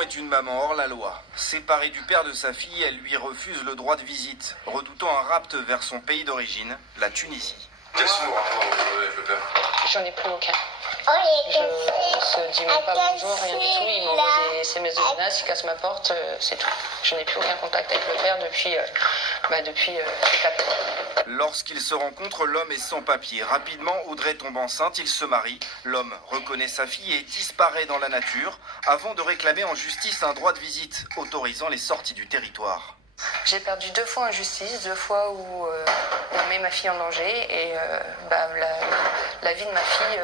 Est une maman hors la loi. Séparée du père de sa fille, elle lui refuse le droit de visite, redoutant un rapt vers son pays d'origine, la Tunisie. Quels sont vos rapports avec le père? J'en ai plus aucun. Je se dis même pas bonjour, rien du tout. Il m'envoie des SMS de menaces, il casse ma porte, c'est tout. Je n'ai plus aucun contact avec le père depuis ces 4 ans. Lorsqu'ils se rencontrent, l'homme est sans papier. Rapidement, Audrey tombe enceinte, ils se marient. L'homme reconnaît sa fille et disparaît dans la nature, avant de réclamer en justice un droit de visite, autorisant les sorties du territoire. J'ai perdu 2 fois en justice, 2 fois où on met ma fille en danger et la vie de ma fille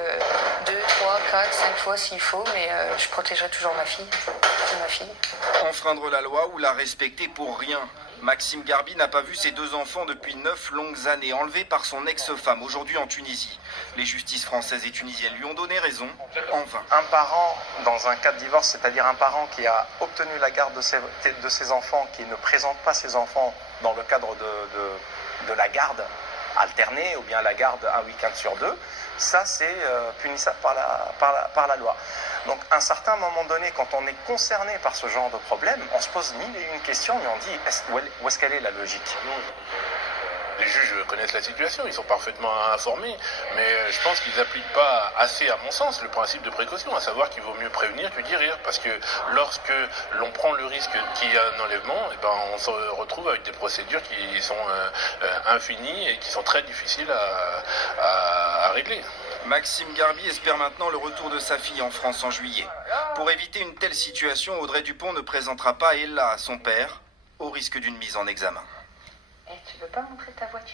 2, 3, 4, 5 fois s'il faut, mais je protégerai toujours ma fille. C'est ma fille. Enfreindre la loi ou la respecter pour rien. Maxime Garbi n'a pas vu ses 2 enfants depuis 9 longues années, enlevés par son ex-femme, aujourd'hui en Tunisie. Les justices françaises et tunisiennes lui ont donné raison, en vain. Un parent, dans un cas de divorce, c'est-à-dire un parent qui a obtenu la garde de ses enfants, qui ne présente pas ses enfants dans le cadre de la garde alternée ou bien la garde un week-end sur 2, ça c'est punissable par la loi. Donc à un certain moment donné, quand on est concerné par ce genre de problème, on se pose 1001 questions et on dit où est-ce qu'elle est la logique? Les juges connaissent la situation, ils sont parfaitement informés, mais je pense qu'ils n'appliquent pas assez, à mon sens, le principe de précaution, à savoir qu'il vaut mieux prévenir que guérir, parce que lorsque l'on prend le risque qu'il y a un enlèvement, on se retrouve avec des procédures qui sont infinies et qui sont très difficiles à régler. Maxime Garbi espère maintenant le retour de sa fille en France en juillet. Pour éviter une telle situation, Audrey Dupont ne présentera pas Ella à son père, au risque d'une mise en examen. Tu veux pas montrer ta voiture?